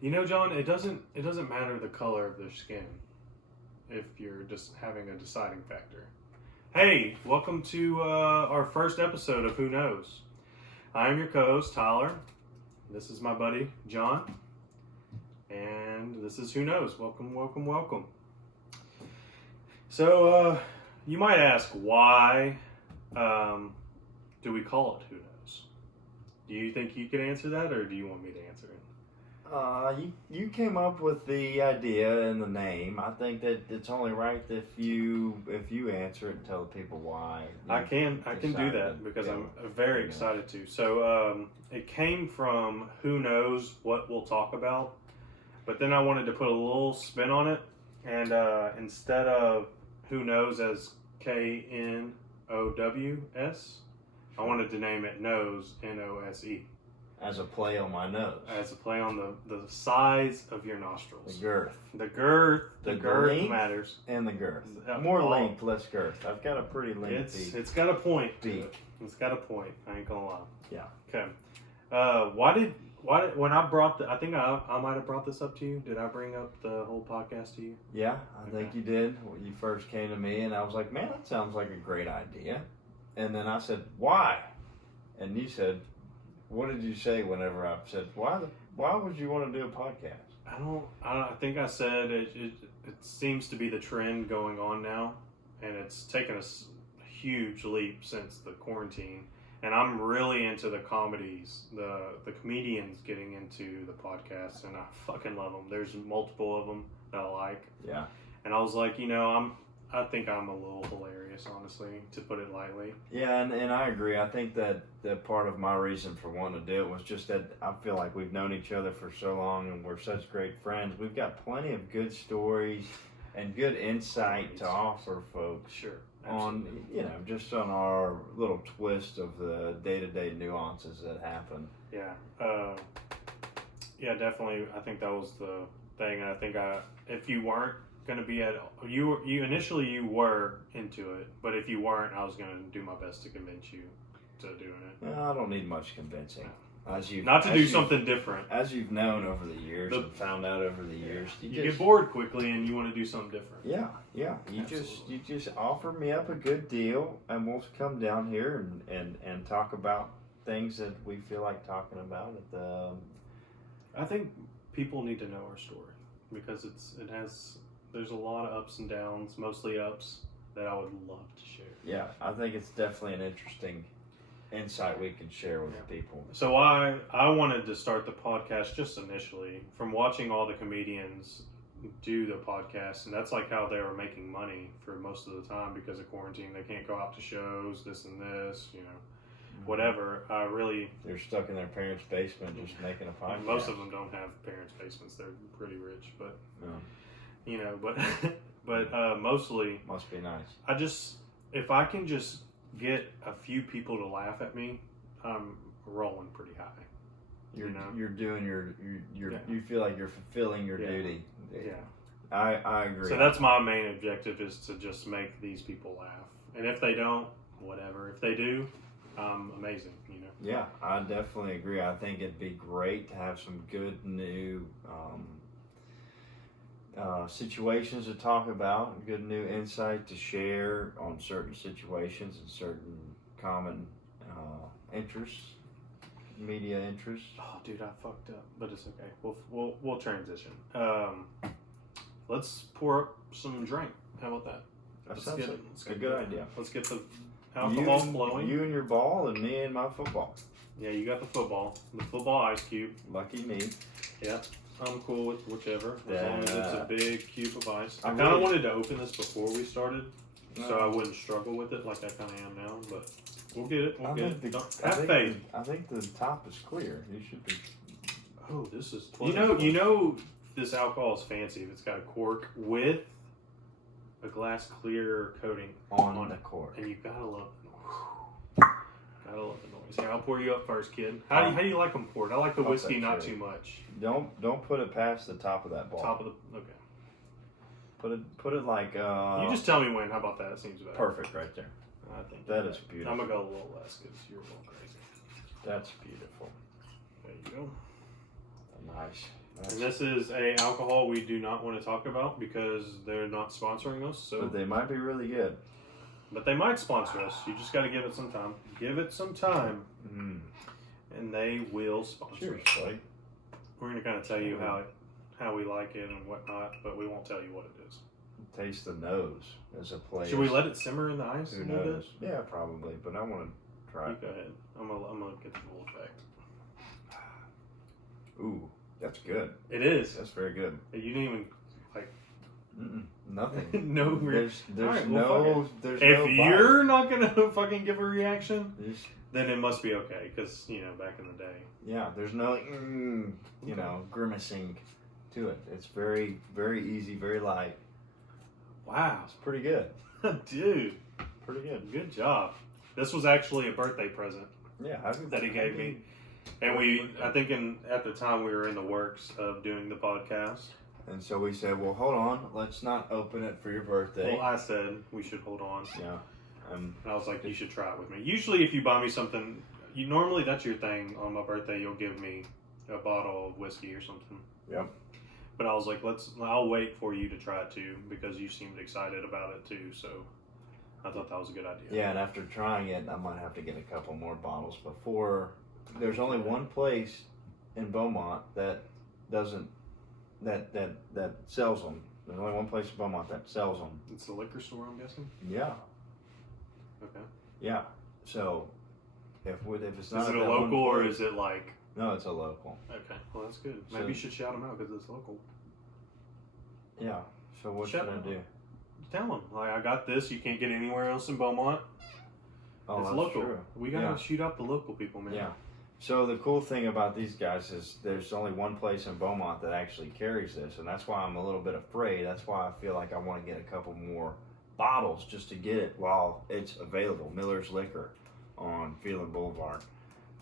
You know, John, it doesn't matter the color of their skin if you're just having a deciding factor. Hey, welcome to our first episode of Who Knows. I am your co-host, Tyler. This is my buddy, John. And this is Who Knows. Welcome, welcome, welcome. So, you might ask, why do we call it Who Knows? Do you think you could answer that, or do you want me to answer it? You came up with the idea and the name. I think that it's only right if you answer it and tell the people why. I can do that because I'm very excited to. So it came from Who Knows What We'll Talk About, but then I wanted to put a little spin on it, and instead of Who Knows as KNOWS, I wanted to name it Nose, NOSE. As a play on my nose. As a play on the size of your nostrils. The girth. The girth. The girth length matters. And the girth. More length, less girth. I've got a pretty lengthy. It's got a point. Beak. It's got a point. I ain't gonna lie. Yeah. Okay. Why did when I brought I think I might have brought this up to you. Did I bring up the whole podcast to you? Yeah, I think you did. When you first came to me, and I was like, man, that sounds like a great idea. And then I said, why? And you said, what did you say whenever I said, why would you want to do a podcast? I think I said it seems to be the trend going on now, and it's taken a huge leap since the quarantine. And I'm really into the comedies, the comedians getting into the podcast, and I fucking love them. There's multiple of them that I like. Yeah. And I was like, I think I'm a little hilarious, honestly, to put it lightly. Yeah, and I agree. I think that part of my reason for wanting to do it was just that I feel like we've known each other for so long and we're such great friends. We've got plenty of good stories and good insight to offer folks. Sure. Absolutely. On, just on our little twist of the day-to-day nuances that happen. Yeah. Yeah, definitely. I think that was the thing. And I think if you weren't going to be you initially you were into it, but if you weren't, I was going to do my best to convince you to doing it. I don't need much convincing. Something different. As you've known over the years and found out over the years, you get bored quickly and you want to do something different. Yeah. You just offer me up a good deal, and we'll come down here and talk about things that we feel like talking about. I think people need to know our story because there's a lot of ups and downs, mostly ups, that I would love to share. Yeah, I think it's definitely an interesting insight we can share with people. So I wanted to start the podcast just initially from watching all the comedians do the podcast, and that's like how they were making money for most of the time because of quarantine. They can't go out to shows, this and this, whatever. They're stuck in their parents' basement just making a podcast. Most of them don't have parents' basements. They're pretty rich, but but mostly must be nice. If I can just get a few people to laugh at me, I'm rolling pretty high. You're doing you feel like you're fulfilling your duty. Yeah. I agree. So that's my main objective, is to just make these people laugh. And if they don't, whatever. If they do, amazing, Yeah, I definitely agree. I think it'd be great to have some good new situations to talk about, good new insight to share on certain situations and certain common interests, media interests. Oh, dude, I fucked up, but it's okay. We'll transition. Let's pour up some drink. How about that? That sounds like a good idea. Let's get the alcohol flowing. You and your ball, and me and my football. Yeah, you got the football ice cube. Lucky me. Yeah. I'm cool with whichever, as long as it's a big cube of ice. I kind of wanted to open this before we started, so I wouldn't struggle with it like I kind of am now, but we'll get it. Have faith. I think the top is clear. You should be. Oh, this is... You know this alcohol is fancy if it's got a cork with a glass clear coating on the cork. And you gotta love the noise. Gotta love the noise. Here, I'll pour you up first, kid. How do you like them poured? I like the whiskey, not too much. Don't put it past the top of that ball. Okay. Put it like. You just tell me when. How about that? It seems better. Perfect, right there. I think that is beautiful. I'm gonna go a little less because you're a little crazy. That's beautiful. There you go. Nice. And this is a alcohol we do not want to talk about because they're not sponsoring us. So, But they might be really good. but they might sponsor us. You just got to give it some time. Give it some time, and they will sponsor Cheers, us. buddy. We're going to kind of tell you how we like it and whatnot, but we won't tell you what it is. Taste the nose as a place. Should we let it simmer in the ice Who a little knows? Yeah, probably. But I want to try bit? it. You go ahead. I'm gonna get the full effect. Ooh, that's good. It is. That's very good. You didn't even Nothing. no. There's Alright, no. well, There's If no you're not gonna fucking give a reaction, bite. then it must be okay. Because back in the day. Yeah, there's no grimacing to it. It's very, very easy, very light. Wow, It's pretty good. dude, Pretty good. good job. This was actually a birthday present Yeah, that he gave me, and I think at the time we were in the works of doing the podcast. And so we said, well, hold on, let's not open it for your birthday. Well, I said we should hold on. Yeah. And I was like, you should try it with me. Usually, if you buy me something, normally that's your thing. On my birthday, you'll give me a bottle of whiskey or something. Yep. But I was like, I'll wait for you to try it too, because you seemed excited about it too. So I thought that was a good idea. Yeah, and after trying it, I might have to get a couple more bottles before. There's only one place in Beaumont that doesn't that sells them. There's only one place in Beaumont that sells them. It's the liquor store, I'm guessing. Yeah. Okay. Yeah. So if it's not Is it at a that one local or place- is it like? No, it's a local. Okay, well that's good. So- Maybe you should shout them out because it's local. Yeah. So what Shut should I up. do? Tell them like I got this. You can't get anywhere else in Beaumont. Oh, It's that's local. true. We gotta Yeah. shoot out the local people, man. Yeah. So the cool thing about these guys is there's only one place in Beaumont that actually carries this, and that's why I'm a little bit afraid. That's why I feel like I want to get a couple more bottles just to get it while it's available. Miller's Liquor on Phelan Boulevard.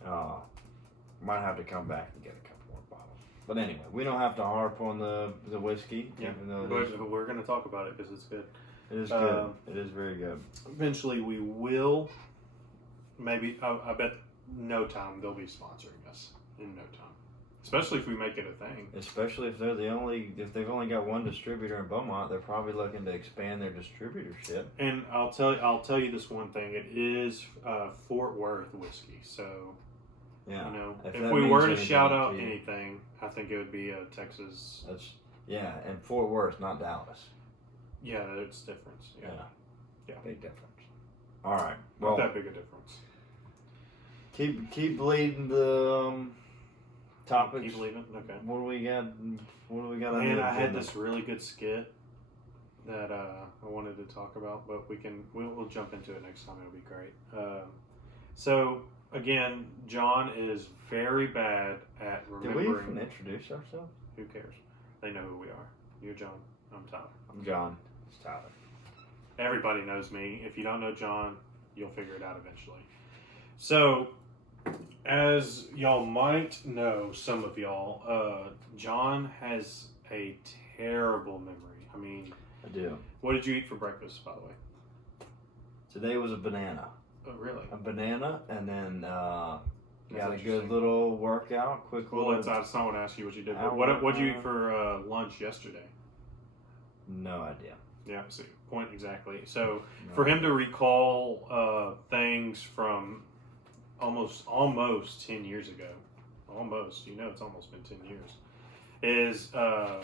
Might have to come back and get a couple more bottles. But anyway, we don't have to harp on the whiskey, Yeah. even though But we're gonna talk about it because it's good. it is good. It is very good. Eventually, we will. Maybe I bet no time they'll be sponsoring us in no time, especially if we make it a thing. Especially if they've only got one distributor in Beaumont, they're probably looking to expand their distributorship. And I'll tell you this one thing: it is Fort Worth whiskey. So Yeah. if that we means were to anything shout out to you, anything, I think it would be a Texas. that's and Fort Worth, not Dallas. Yeah, it's different. Yeah, Yeah. Big difference. All right. not Well, that big a difference. keep leading the topics. Keep leaving. Okay. What do we got? What do we got? on Man, the I had agenda? this really good skit that I wanted to talk about, but we'll jump into it next time. It'll be great. So again, John is very bad at Did we remembering. even introduce ourselves? Who cares? They know who we are. You're John. I'm Tyler. I'm John. It's Tyler. Everybody knows me. If you don't know John, you'll figure it out eventually. So, as y'all might know, some of y'all, John has a terrible memory. I mean, I do. what did you eat for breakfast, by the way? Today was a banana. Oh, really? A banana, and then got a interesting. good little workout. Quick Well, little. that's not what I asked you what you did. Hour What did you and a eat for lunch yesterday? No idea. Yeah, see, point exactly. So, No for him idea. to recall things from almost 10 years ago, almost, it's almost been 10 years, is a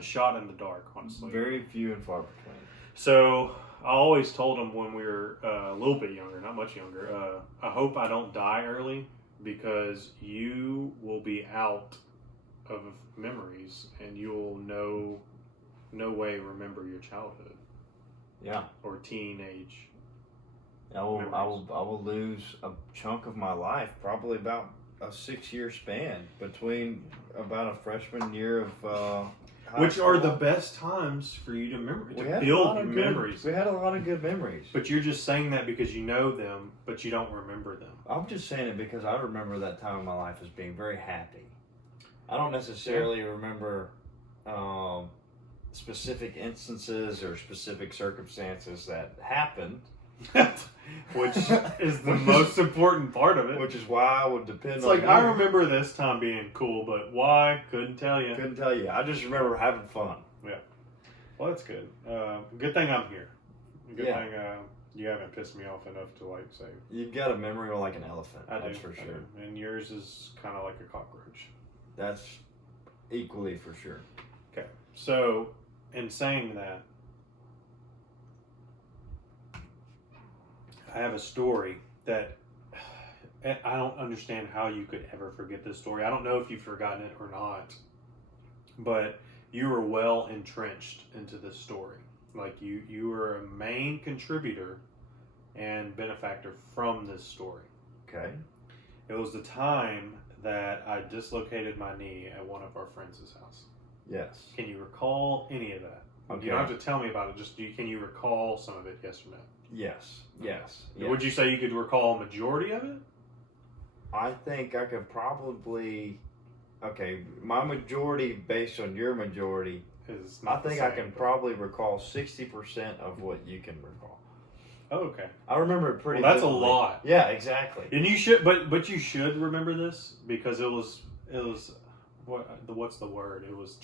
shot in the dark, honestly. Very few and far between. So I always told him when we were a little bit younger, not much younger, I hope I don't die early because you will be out of memories and you will no way remember your childhood Yeah. or teenage. I will lose a chunk of my life, probably about a 6-year span between about a freshman year of high Which are the school. best times for you to remember, We to had a build lot of memories. We had a lot of good memories. But you're just saying that because you know them, but you don't remember them. I'm just saying it because I remember that time in my life as being very happy. I don't necessarily remember specific instances or specific circumstances that happened, which is the most important part of it. Which is why I would depend It's on like, you. I remember this time being cool, but why? Couldn't tell you. Couldn't tell you. I just remember having fun. Well, that's good. Good thing I'm here. Good Yeah. thing you haven't pissed me off enough to like say. You've got a memory like an elephant. I That's do, for I sure. do. And yours is kind of like a cockroach. That's equally for sure. Okay. So, in saying that, I have a story that I don't understand how you could ever forget this story. I don't know if you've forgotten it or not, but you were well entrenched into this story. Like you were a main contributor and benefactor from this story. Okay. It was the time that I dislocated my knee at one of our friends' house. Yes. Can you recall any of that? Okay. You don't have to tell me about it. Just can you recall some of it? Yes or no? Yes. Yes. Would you say you could recall a majority of it? I think I could probably. Okay, my majority based on your majority. Is I not the think I same, can but- probably recall 60% of what you can recall. Oh, okay. I remember it pretty. Well, that's a vividly. lot. Yeah, exactly. And you should, but you should remember this because it was what's the word? It was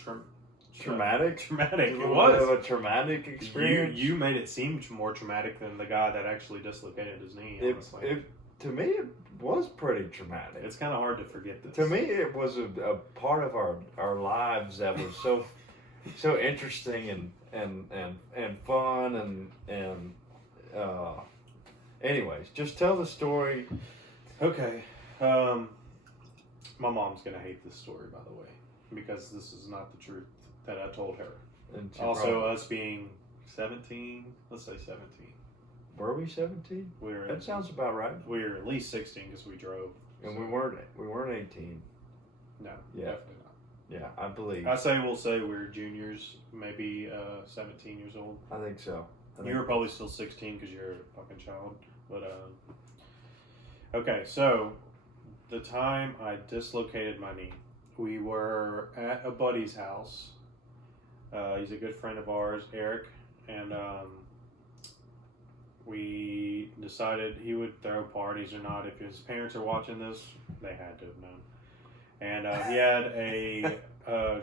Traumatic. Traumatic. A It little was. bit of a traumatic experience. You made it seem more traumatic than the guy that actually dislocated his knee. Honestly, To me, it was pretty traumatic. it's kind of hard to forget this. To me, it was a part of our lives that was so interesting and fun and anyways, just tell the story. Okay. My mom's gonna hate this story, by the way, because this is not the truth that I told her. And she Also, probably- us being 17, let's say 17. were we 17? We're That sounds about right. we're at least 16 because we drove. And so- we weren't 18. No, Yeah. definitely not. Yeah, I believe. We'll say we're juniors, maybe 17 years old. I think so. You were probably still 16 because you're a fucking child. But okay, so the time I dislocated my knee, we were at a buddy's house. He's a good friend of ours, Eric, and we decided he would throw parties or not. If his parents are watching this, they had to have known. And he had a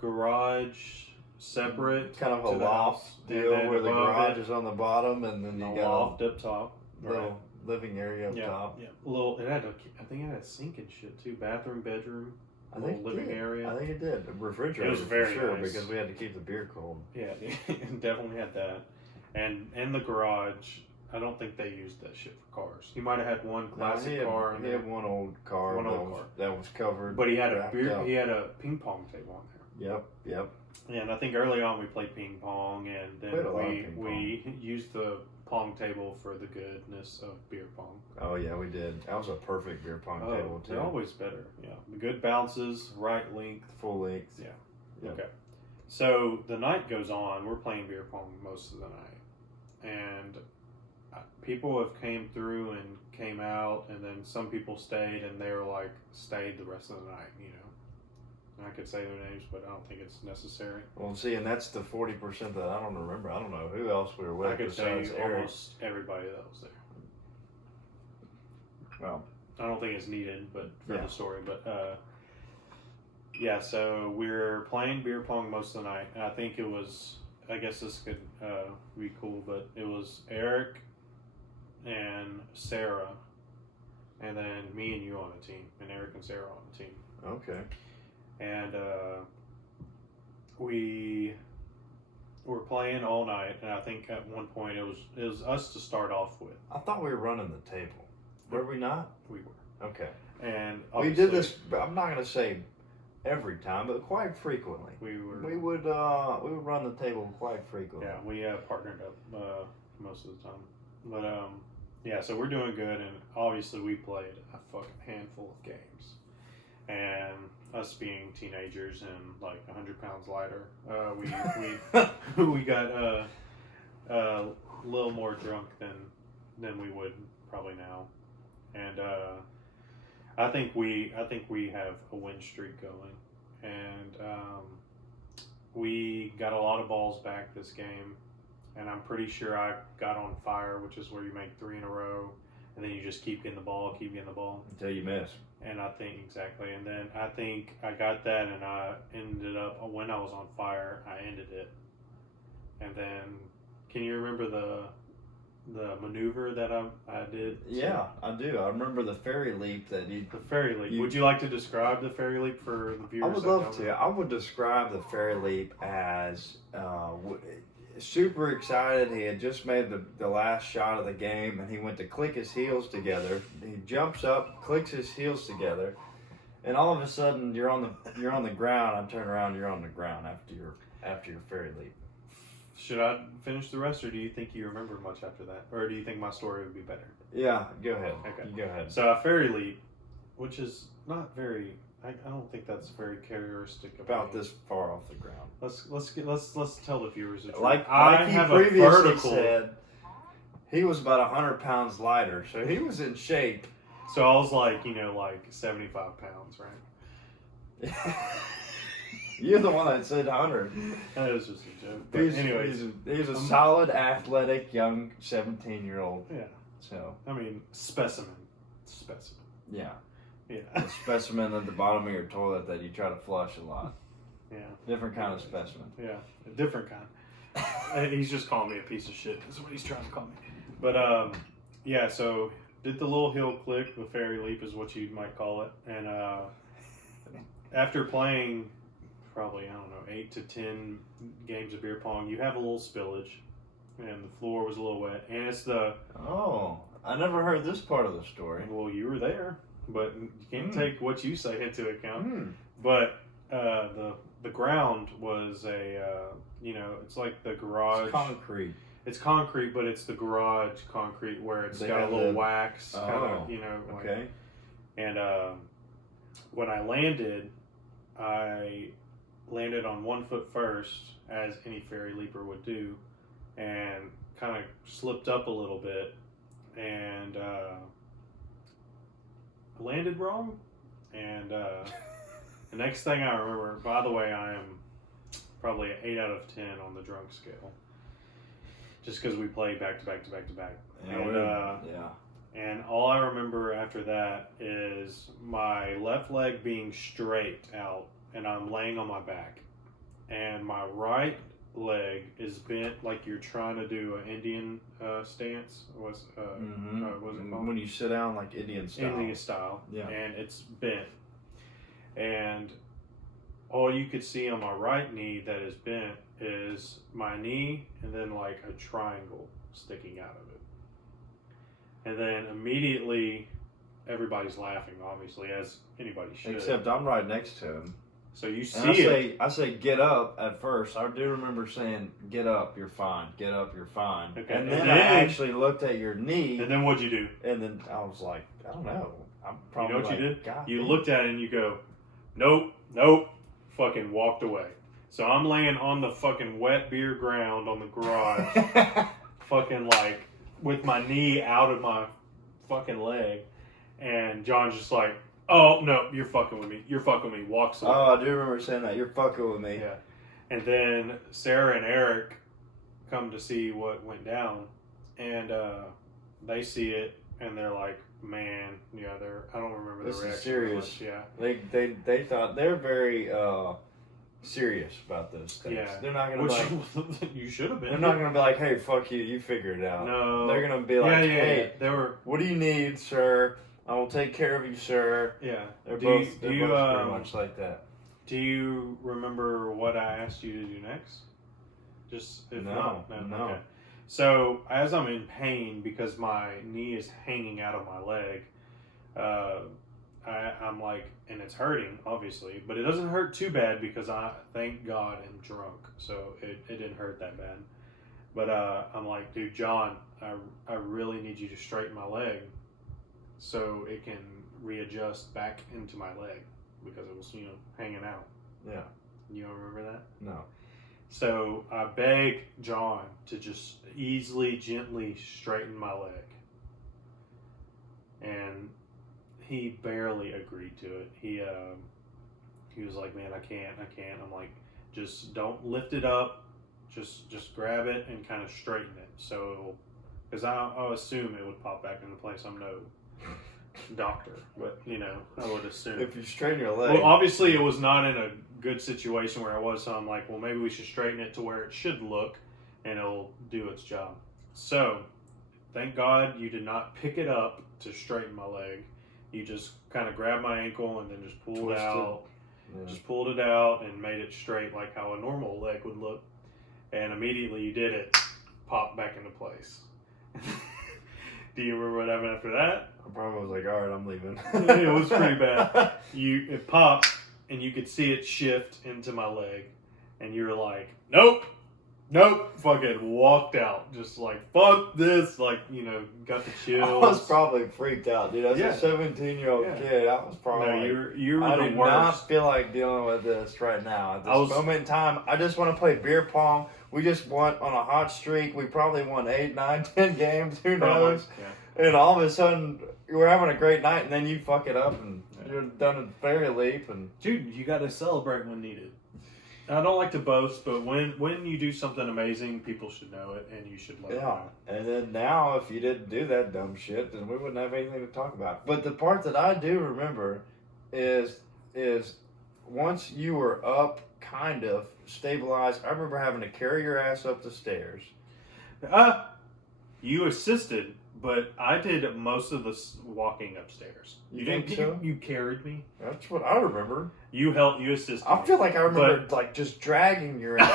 garage separate, kind of a to the loft house, and deal then where the above garage it, is on the bottom, and then you a got loft up top. a little living area up Yeah, top. yeah. I think it had a sink and shit too. Bathroom, bedroom, I think little living it did. area. I think it did. A refrigerator, It was very for sure, nice. because we had to keep the beer cold. Yeah, it definitely had that. And in the garage, I don't think they used that shit for cars. He might have had one classic car in he there, had one old car, One that, old was, car. that was covered. but he had a wrapped beer. up. He had a ping pong table on there. Yep. And I think early on we played ping pong, and then Played a lot of ping we used the pong table for the goodness of beer pong. Oh yeah, we did. That was a perfect beer pong table too. They're always better. Yeah, good bounces, right length. Full length. Yeah. Yeah. Okay. So the night goes on. We're playing beer pong most of the night, and people have came through and came out, and then some people stayed, and they were like stayed the rest of the night. You know, and I could say their names, but I don't think it's necessary. Well, see, and that's the 40% that I don't remember. I don't know who else we were with I could tell besides you Eric. almost everybody that was there. Well, I don't think it's needed, but for Yeah. the story. But yeah, so we're playing beer pong most of the night. And I think it was. I guess this could be cool, but it was Eric and Sarah, and then me and you on a team, and Eric and Sarah on a team, okay. and we were playing all night. And I think at one point it was us to start off with. I thought we were running the table. Were we not? We were, Okay. and We did obviously this. I'm not going to say every time, but quite frequently. We were. We would run the table quite frequently. Yeah, we partnered up most of the time. But yeah, so we're doing good, and obviously we played a fucking handful of games. And us being teenagers and like 100 pounds lighter, we got a little more drunk than we would probably now. And I think we have a win streak going, and we got a lot of balls back this game, and I'm pretty sure I got on fire, which is where you make 3 in a row, and then you just keep getting the ball, Until you miss. and I think exactly, and then I think I got that, and I ended up when I was on fire, I ended it, and then can you remember the maneuver that I did? Yeah, I do. I remember the fairy leap that he. The fairy leap. Would you like to describe the fairy leap for the viewers? I would love to. I would describe the fairy leap as super excited. He had just made the last shot of the game, and he went to click his heels together. He jumps up, clicks his heels together, and all of a sudden you're on the ground. I turn around, you're on the ground after your fairy leap. Should I finish the rest, or do you think you remember much after that? Or do you think my story would be better? Yeah, go ahead. Okay. You go ahead. So a fairy leap, which is not very, I don't think that's very characteristic of About me. this far off the ground. Let's tell the viewers the truth. Like I he have a previously vertical. said, he was about 100 pounds lighter, so he was in shape. So I was like 75 pounds, right? You're the one that said 100. That was just a joke. But anyways, he's a solid, athletic, young 17-year-old. yeah. So, I mean, specimen. yeah. Yeah. A specimen at the bottom of your toilet that you try to flush a lot. Yeah. Different kind of specimen. Yeah. A different kind. And he's just calling me a piece of shit. That's what he's trying to call me. But yeah. So did the little hill click, the fairy leap is what you might call it, and after playing probably 8 to 10 games of beer pong, you have a little spillage, and the floor was a little wet, and it's the Oh, I never heard this part of the story. well, you were there, but you can't take what you say into account. Hmm. But the ground was it's like the garage. It's concrete. It's concrete, but it's the garage concrete where it's They got a have little the- wax, kind of, like, Okay. and when I landed on one foot first, as any fairy leaper would do, and kind of slipped up a little bit, and landed wrong. And the next thing I remember, by the way, I am probably an 8 out of 10 on the drunk scale, just because we played back to back to back to back. Yeah. And all I remember after that is my left leg being straight out, and I'm laying on my back, and my right leg is bent like you're trying to do an Indian stance. What's it called? When you sit down like Indian style. Indian style. Yeah. And it's bent, and all you could see on my right knee that is bent is my knee, and then like a triangle sticking out of it. And then immediately, everybody's laughing, obviously, as anybody should. Except I'm right next to him. So you see And I say, get up at first. I do remember saying, get up, you're fine. Get up, you're fine. Okay. And then And I then- actually looked at your knee, And then what'd you do? and then I was like, I don't know. I'm probably You know what you like, did? God You damn. looked at it and you go, nope, fucking walked away. So I'm laying on the fucking wet beer ground on the garage, fucking like, with my knee out of my fucking leg. And John's just like, oh, no, you're fucking with me. Walks away. Oh, I do remember saying that. You're fucking with me. Yeah. And then Sarah and Eric come to see what went down, and they see it, and they're like, man, yeah, I don't remember This the is reaction. serious. Much. Yeah. They thought they're very serious about those things. Yeah. They're not gonna Which be like, you should have been. they're not gonna be like, hey, fuck you, you figure it out. No. They're gonna be like, hey, They were, what do you need, sir? I will take care of you, sir. yeah. They're Do both, you- they're do you, both pretty much like that. Do you remember what I asked you to do next? Just if No, not, no. Okay. So as I'm in pain because my knee is hanging out of my leg, I'm like, and it's hurting obviously, but it doesn't hurt too bad because I, thank God, am drunk, so it didn't hurt that bad. But I'm like, dude, John, I really need you to straighten my leg so it can readjust back into my leg because it was hanging out. Yeah. You don't remember that? No. So I begged John to just easily, gently straighten my leg. And he barely agreed to it. He was like, man, I can't. I'm like, just don't lift it up. just grab it and kind of straighten it. So, because I'll assume it would pop back into place. I'm no doctor, but I would assume. If you straighten your leg. Well, obviously it was not in a good situation where I was, so I'm like, well, maybe we should straighten it to where it should look, and it'll do its job. So, thank God you did not pick it up to straighten my leg. You just kind of grabbed my ankle and then just pulled it out. Yeah. Just pulled it out and made it straight like how a normal leg would look. And immediately you did it, popped back into place. Do you remember what happened after that? I probably was like, all right, I'm leaving. It was pretty bad. It popped and you could see it shift into my leg. And you were like, nope. Fucking walked out. Just like, fuck this. Like, got the chills. I was probably freaked out, dude. As Yeah. a 17-year-old kid, I was probably No, you were I the do worst. not feel like dealing with this right now. At this moment in time, I just want to play beer pong. We just went on a hot streak. We probably won 8, 9, 10 games. Who knows? Yeah. And all of a sudden, we're having a great night, and then you fuck it up, and you're done a fairy leap. And dude, you got to celebrate when needed. I don't like to boast, but when you do something amazing, people should know it, and you should let them know. And then now, if you didn't do that dumb shit, then we wouldn't have anything to talk about. But the part that I do remember is once you were up, kind of stabilized. I remember having to carry your ass up the stairs. You assisted, but I did most of the walking upstairs. You think so? You carried me. That's what I remember. You helped. You assisted. I feel like I remember like just dragging your ass,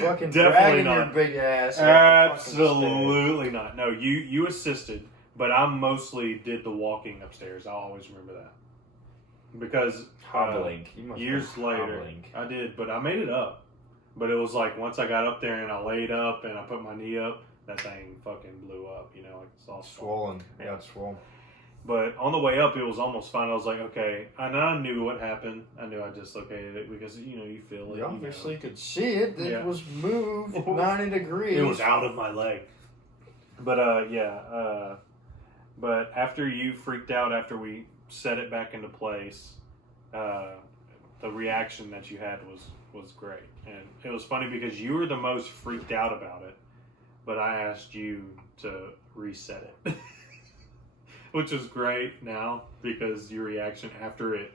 fucking dragging your big ass. Absolutely not. No, you assisted, but I mostly did the walking upstairs. I always remember that because hobbling. Years later, I did, but I made it up. But it was like once I got up there and I laid up and I put my knee up, that thing fucking blew up. Like it's all swollen. Yeah, it's swollen. But on the way up, it was almost fine. I was like, okay. And I knew what happened. I knew I dislocated it because, you feel it. You obviously could see it. It was moved 90 degrees. It was out of my leg. But, but after you freaked out, after we set it back into place, the reaction that you had was great. And it was funny because you were the most freaked out about it. But I asked you to reset it. Which was great now because your reaction after it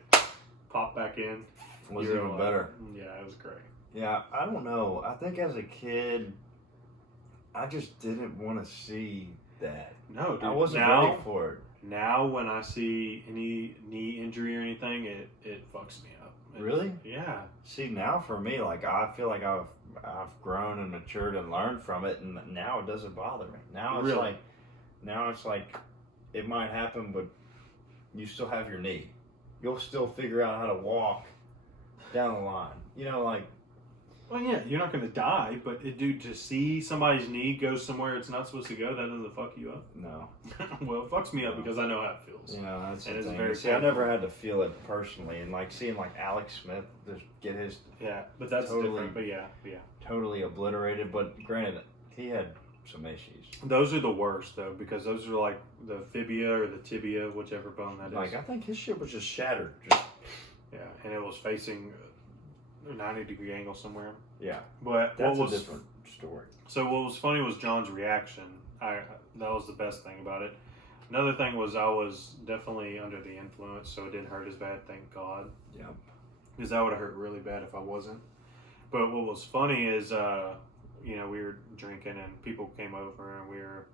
popped back in was even better. Yeah, it was great. Yeah, I don't know. I think as a kid, I just didn't want to see that. No, dude. I wasn't ready for it. Now, when I see any knee injury or anything, it fucks me up. Really? Yeah. See, now for me, like I feel like I've grown and matured and learned from it, and now it doesn't bother me. Now it's like. It might happen, but you still have your knee. You'll still figure out how to walk down the line. Well, yeah, you're not going to die, but dude, to see somebody's knee go somewhere it's not supposed to go, that doesn't fuck you up. No. Well, it fucks me up because I know how it feels. That's and the it's thing. very. See, I never had to feel it personally, and seeing Alex Smith just get his. Yeah, but that's different. But yeah. Totally obliterated, but granted, he had some issues. Those are the worst though, because those are like the fibia or the tibia, whichever bone that is. I think his shit was just shattered. Yeah, and it was facing a 90-degree angle somewhere. Yeah, but that's a different story. So what was funny was John's reaction. That was the best thing about it. Another thing was I was definitely under the influence, so it didn't hurt as bad, thank God. Yeah, because that would have hurt really bad if I wasn't. But what was funny is, we were drinking and people came over and we were,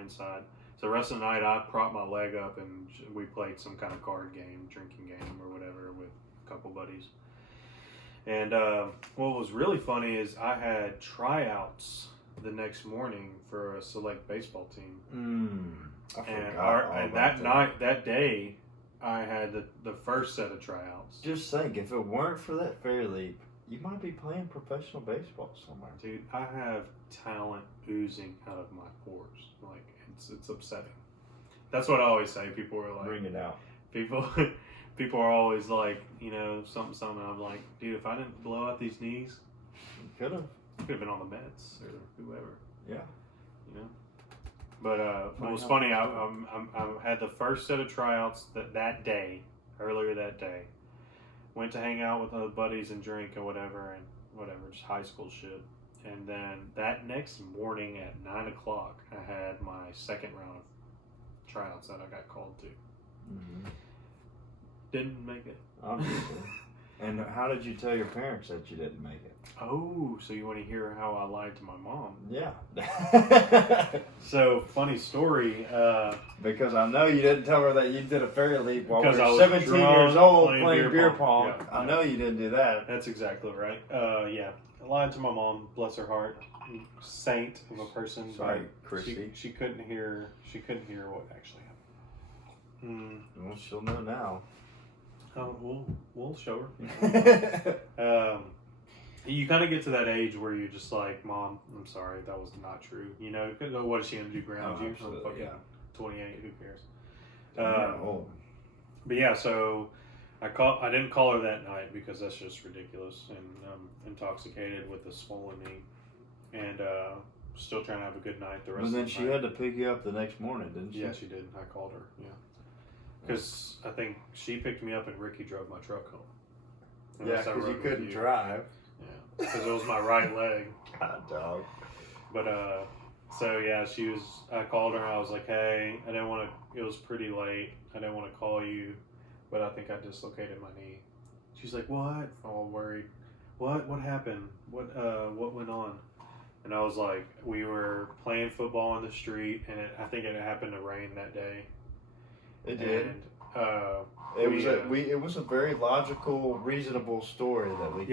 inside. So the rest of the night I propped my leg up and we played some kind of card game, drinking game or whatever with a couple buddies. And what was really funny is I had tryouts the next morning for a select baseball team. And that day, I had the first set of tryouts. Just think, if it weren't for that fairy leap, you might be playing professional baseball somewhere. Dude, I have talent oozing out of my pores. Like, it's upsetting. That's what I always say. People are like... Bring it out. People are always like, something. I'm like, dude, if I didn't blow out these knees... You could have. I could have been on the Mets or whoever. Yeah. But what was funny, I had the first set of tryouts earlier that day. Went to hang out with other buddies and drink or whatever, just high school shit. And then that next morning at 9 o'clock, I had my second round of tryouts that I got called to. Mm-hmm. Didn't make it. Obviously. And how did you tell your parents that you didn't make it? Oh, so you want to hear how I lied to my mom? Yeah. So, funny story. Because I know you didn't tell her that you did a fairy leap while we Because I were was 17 drunk, years old playing playing beer beer pong. pong. Yeah, I know you didn't do that. That's exactly right. Yeah, I lied to my mom. Bless her heart, saint of a person. Sorry, but Christy. She couldn't hear. She couldn't hear what actually happened. Well, she'll know now. Oh, we'll show her. You kind of get to that age where you're just like, Mom, I'm sorry, that was not true. You know, what is she gonna do? Ground you? I'm fucking yeah. 28. Who cares? Oh. But yeah, so I didn't call her that night because that's just ridiculous, and I'm intoxicated with a swollen knee, and still trying to have a good night the rest And then of the she night. had to pick you up the next morning, didn't she? Yeah, she did. I called her. Yeah, because I think she picked me up and Ricky drove my truck home. Yeah, Unless I because you rode with couldn't drive. Yeah, because it was my right leg. God, dog. But so yeah, I called her and I was like, hey, I didn't want to. It was pretty late. I didn't want to call you, but I think I dislocated my knee. She's like, what? All worried. What happened? What went on? And I was like, we were playing football in the street, and I think it happened to rain that day. It did. And It was a very logical, reasonable story that we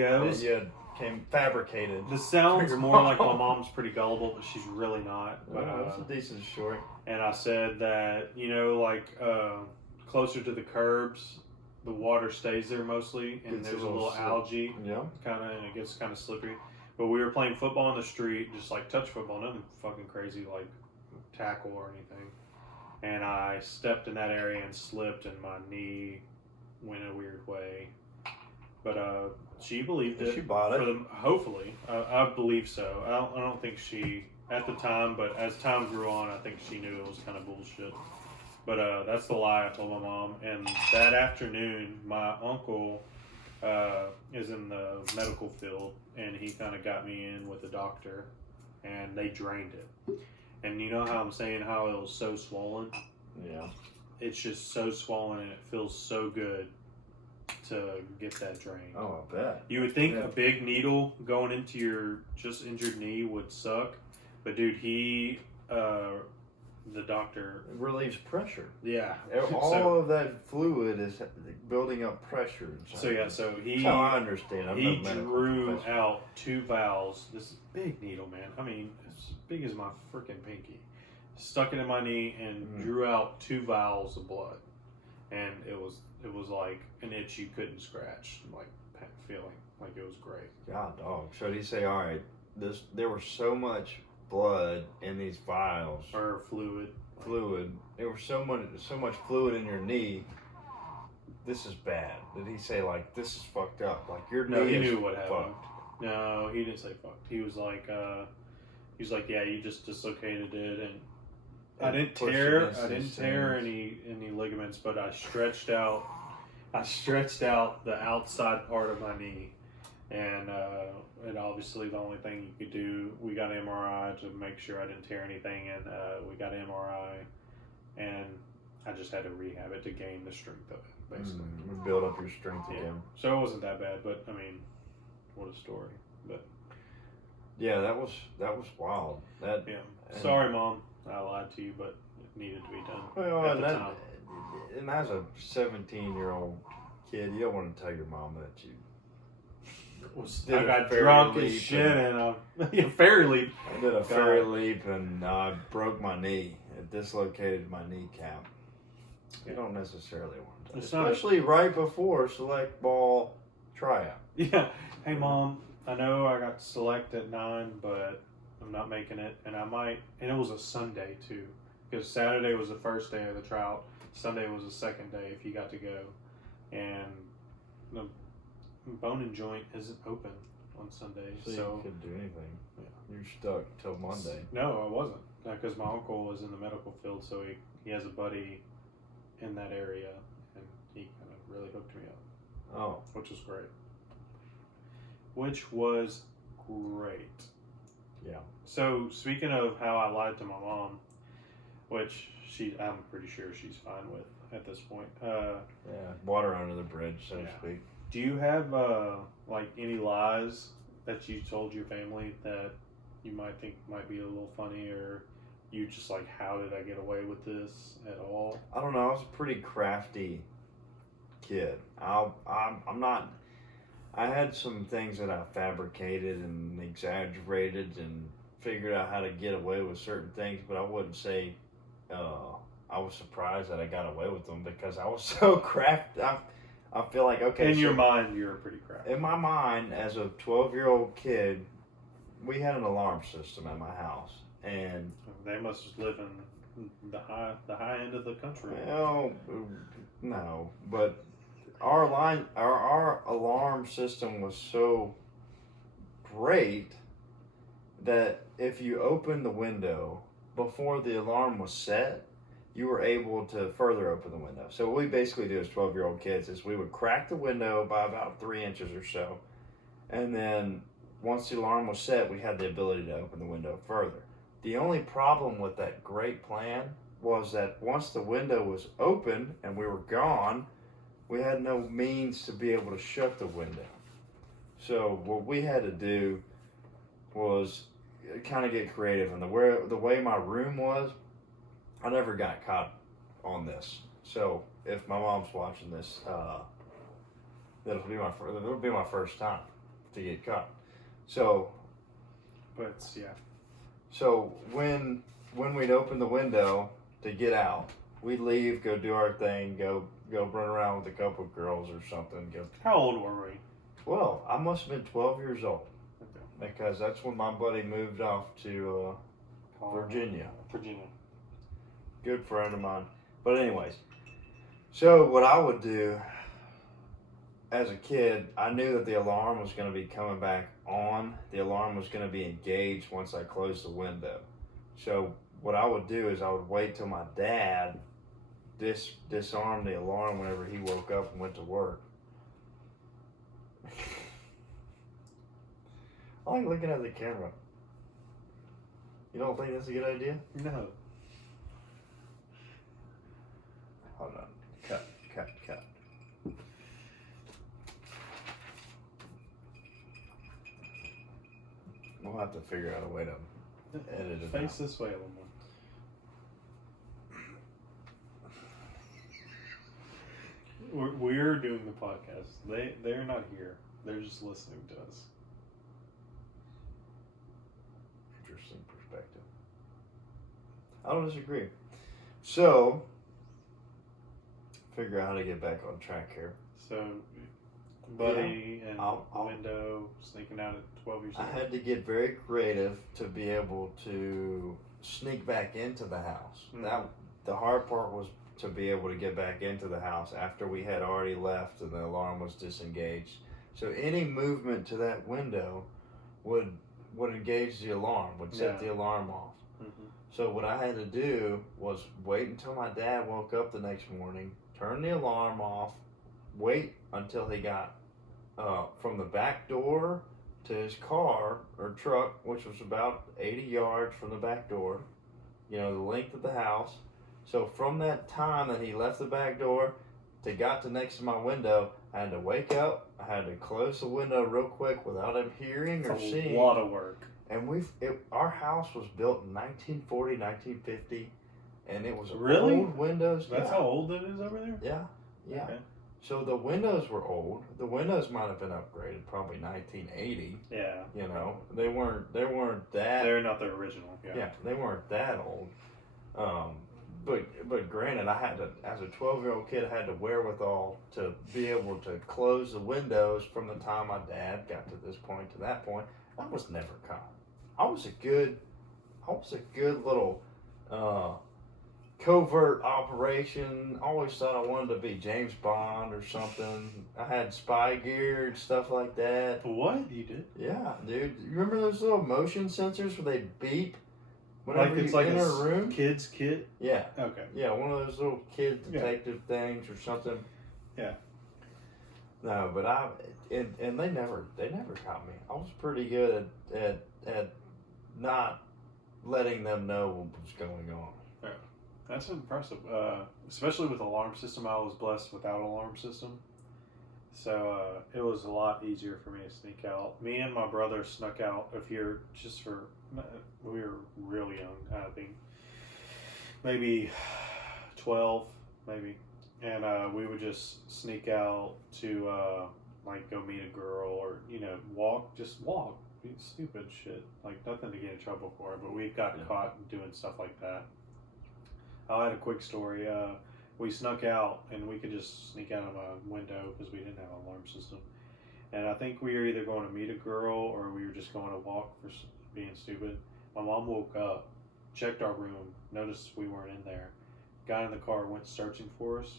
fabricated. This sounds your more like my mom. mom's pretty gullible, but she's really not. But That's a decent story. and I said that, closer to the curbs, the water stays there mostly, and Gets there's a a little little slip. algae Yeah. and it gets kind of slippery. But we were playing football in the street, just like touch football, nothing fucking crazy like tackle or anything. And I stepped in that area and slipped, and my knee went a weird way. But she believed it. She bought it. Hopefully, I believe so. I don't think she at the time, but as time grew on, I think she knew it was kind of bullshit. But that's the lie I told my mom. And that afternoon, my uncle is in the medical field, and he kind of got me in with the doctor, and they drained it. And you know how I'm saying how it was so swollen? Yeah. It's just so swollen, and it feels so good to get that drained. Oh, I bet. You would think a big needle going into your just injured knee would suck, but dude, the doctor, It relieves pressure. yeah. All of that fluid is building up pressure. So he That's how I understand. I'm he no medical drew professor. out 2 valves. This big needle, man. I mean, it's as big as my freaking pinky. Stuck it in my knee and drew out 2 vials of blood, and it was like an itch you couldn't scratch, like feeling like it was great. God, dog. So did he say, all right, there was so much blood in these vials, Or fluid. There was so much fluid in your knee. This is bad. Did he say like this is fucked up? Like your knee No, he is knew what happened. fucked. No, he didn't say fucked. He was like, yeah, you just dislocated it, and I didn't Pushed tear against these any ligaments, but I stretched out the outside part of my knee, and obviously the only thing you could do, we got an MRI to make sure I didn't tear anything, and we got an MRI, and I just had to rehab it to gain the strength of it, basically. Build up your strength Yeah. again. So it wasn't that bad, but I mean, what a story. But Yeah, that was wild. That yeah, and- sorry, Mom, I lied to you, but it needed to be done. Well, at and the that, time. and as a 17-year-old kid, you don't want to tell your mom that you did I a got fairy drunk as leap shit, and- and fairy leap. I did a fairy leap and I broke my knee. It dislocated my kneecap. You don't necessarily want to, It's not- especially right before select ball tryout. Yeah. Hey, Mom, I know I got select at 9, but I'm not making it, and I might. And it was a Sunday too, because Saturday was the first day of the tryout. Sunday was the second day if you got to go, and the bone and joint isn't open on Sunday, So, you couldn't do anything. Yeah. You're stuck till Monday. No, I wasn't, because my uncle was in the medical field, so he has a buddy in that area, and he kind of really hooked me up, Oh, which was great. Which was great. Yeah. So speaking of how I lied to my mom, which I'm pretty sure she's fine with at this point. Yeah, water under the bridge, so to speak. Do you have like any lies that you told your family that you might think might be a little funny, or you just like, how did I get away with this at all? I don't know. I was a pretty crafty kid. I'm not. I had some things that I fabricated and exaggerated and figured out how to get away with certain things, but I wouldn't say I was surprised that I got away with them because I was so crafty. I feel like, okay. In your mind, you're pretty crafty. In my mind, as a 12-year-old kid, we had an alarm system at my house, and they must just live in the high end of the country. Well, no, but our alarm system was so great that if you opened the window before the alarm was set, you were able to further open the window. So what we basically do as 12-year-old kids is we would crack the window by about 3 inches or so, and then once the alarm was set, we had the ability to open the window further. The only problem with that great plan was that once the window was open and we were gone, we had no means to be able to shut the window. So what we had to do was kind of get creative. And the way my room was, I never got caught on this. So if my mom's watching this, it'll be my first time to get caught. So, but yeah. So when we'd open the window to get out, we'd leave, go do our thing, go run around with a couple of girls or something. How old were we? 12. I must have been 12 years old. Okay. Because that's when my buddy moved off to Virginia. Good friend of mine. But anyways, so what I would do as a kid, I knew that the alarm was going to be coming back on. The alarm was going to be engaged once I closed the window. So what I would do is I would wait till my dad disarmed the alarm whenever he woke up and went to work. I like looking at the camera. You don't think that's a good idea? No. Hold on. Cut. We'll have to figure out a way to edit it Face out. this way a little more. We're doing the podcast. They're not here. They're just listening to us. Interesting perspective. I don't disagree. So, figure out how to get back on track here. So, Buddy and I'll- window sneaking out at 12 years old. I had to get very creative to be able to sneak back into the house. Mhm. The hard part was to be able to get back into the house after we had already left and the alarm was disengaged. So any movement to that window would engage the alarm, would set the alarm off. Mm-hmm. So what I had to do was wait until my dad woke up the next morning, turn the alarm off, wait until he got from the back door to his car or truck, which was about 80 yards from the back door, the length of the house. So from that time that he left the back door to got to next to my window, I had to wake up, I had to close the window real quick without him hearing or seeing. A lot of work. And our house was built in 1940, 1950, and it was Really? old windows. That's how old it is over there? Yeah. Okay. So the windows were old. The windows might have been upgraded, probably 1980. Yeah. They weren't that. They're not the original. Yeah, they weren't that old. But granted, I had to, as a 12-year-old kid, I had the wherewithal to be able to close the windows from the time my dad got to this point to that point. I was never caught. I was a good little covert operation. Always thought I wanted to be James Bond or something. I had spy gear and stuff like that. What? You did? Yeah, dude. You remember those little motion sensors where they beep whenever Like it's you like enter a a room? kid's kit? Yeah. Okay. Yeah, one of those little kid detective things or something. Yeah. No, but and they never caught me. I was pretty good at not letting them know what was going on. That's impressive. Especially with alarm system, I was blessed without alarm system. So it was a lot easier for me to sneak out. Me and my brother snuck out of here just for, we were real young, I think. Maybe 12, maybe. And we would just sneak out to like go meet a girl or, walk, stupid shit. Like nothing to get in trouble for, but we got caught doing stuff like that. I'll add a quick story. We snuck out and we could just sneak out of a window because we didn't have an alarm system. And I think we were either going to meet a girl or we were just going to walk for being stupid. My mom woke up, checked our room, noticed we weren't in there, got in the car, went searching for us.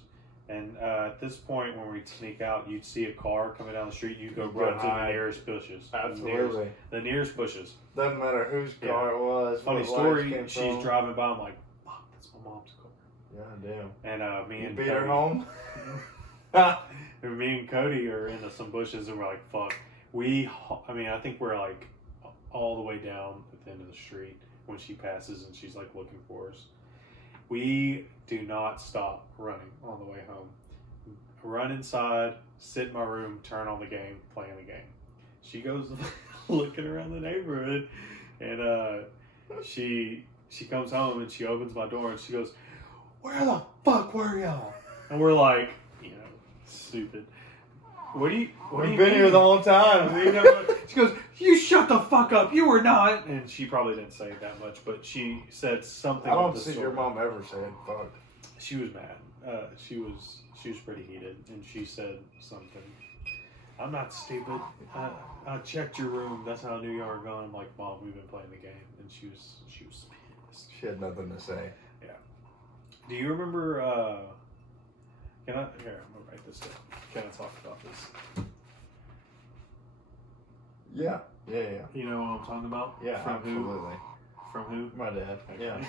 And at this point, when we sneak out, you'd see a car coming down the street. You go run to the nearest bushes. Absolutely. The nearest bushes. Doesn't matter whose car it was. Funny story, she's driving by. I'm like, fuck, that's my mom's car. God damn. And me and beat Cody, her home? and me and Cody are into some bushes and we're like, fuck. I think we're like all the way down at the end of the street when she passes and she's like looking for us. We do not stop running on the way home. Run inside, sit in my room, turn on the game, playing the game. She goes looking around the neighborhood, and she comes home and she opens my door and she goes, "Where the fuck were y'all?" And we're like, stupid. We've been here the whole time. She goes, "You shut the fuck up. You were not." And she probably didn't say it that much, but she said something. I don't see your mom ever saying fuck. She was mad. She was pretty heated, and she said something. "I'm not stupid. I checked your room. That's how I knew you were gone." I'm like, "Mom, we've been playing the game," and she was pissed. She had nothing to say. Yeah. Do you remember? I'm gonna write this down. Can I talk about this? Yeah. You know what I'm talking about? Yeah, From absolutely. Who? From who? My dad. Okay. Yeah.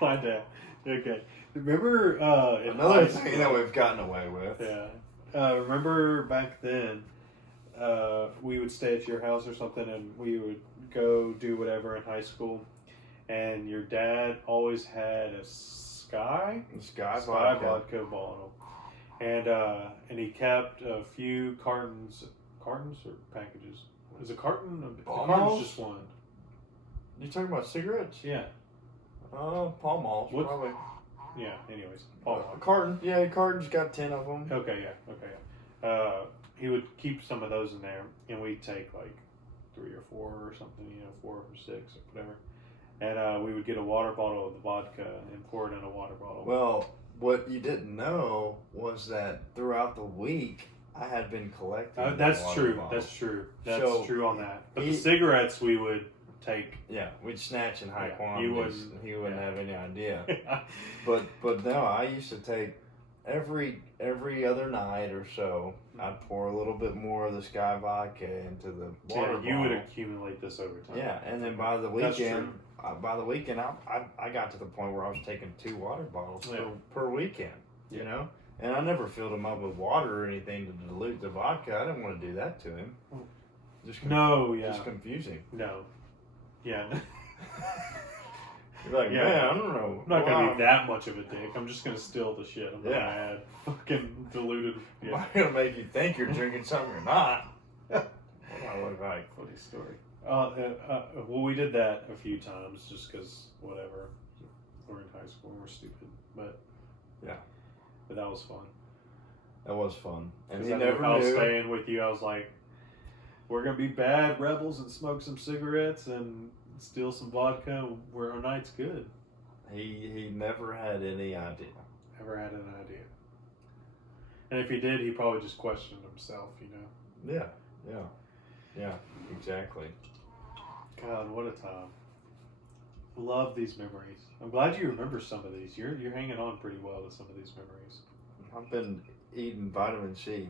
My dad. Okay. Remember another thing that we've gotten away with. Yeah. Remember back then, we would stay at your house or something, and we would go do whatever in high school, and your dad always had a Sky vodka bottle, and he kept a few cartons or packages. Is a carton? A carton's just one. You talking about cigarettes? Yeah. Pall Malls, probably. Yeah. Anyways, Pall Mall. Carton. Yeah, carton's got 10 of them. Okay. He would keep some of those in there, and we'd take like 3 or 4 or something, 4 or 6 or whatever. And we would get a water bottle of the vodka and pour it in a water bottle. Well, what you didn't know was that throughout the week, I had been collecting. That's true. That's true. That's true on that. But the cigarettes we would take. Yeah, we'd snatch in high quantities. He wouldn't have any idea. But no, I used to take every other night or so. I'd pour a little bit more of the Sky vodka into the water bottle. You would accumulate this over time. Yeah, and then by the weekend, I got to the point where I was taking 2 water bottles per weekend. You know. And I never filled him up with water or anything to dilute the vodka. I didn't want to do that to him. Just confusing. No. Yeah. You're like, man, I don't know. I'm not going to be that much of a dick. I'm just going to steal the shit. I'm going to add fucking diluted. Yeah. I'm going to make you think you're drinking something you're not. What do I look like? Funny story. Well, we did that a few times just because, whatever. We're in high school and we're stupid. But, yeah. But that was fun. That was fun. And he never knew. I was staying with you. I was like, we're going to be bad rebels and smoke some cigarettes and steal some vodka where our night's good. He never had any idea. Never had an idea. And if he did, he probably just questioned himself, Yeah, exactly. God, what a time. Love these memories. I'm glad you remember some of these. You're hanging on pretty well to some of these memories. I've been eating vitamin C.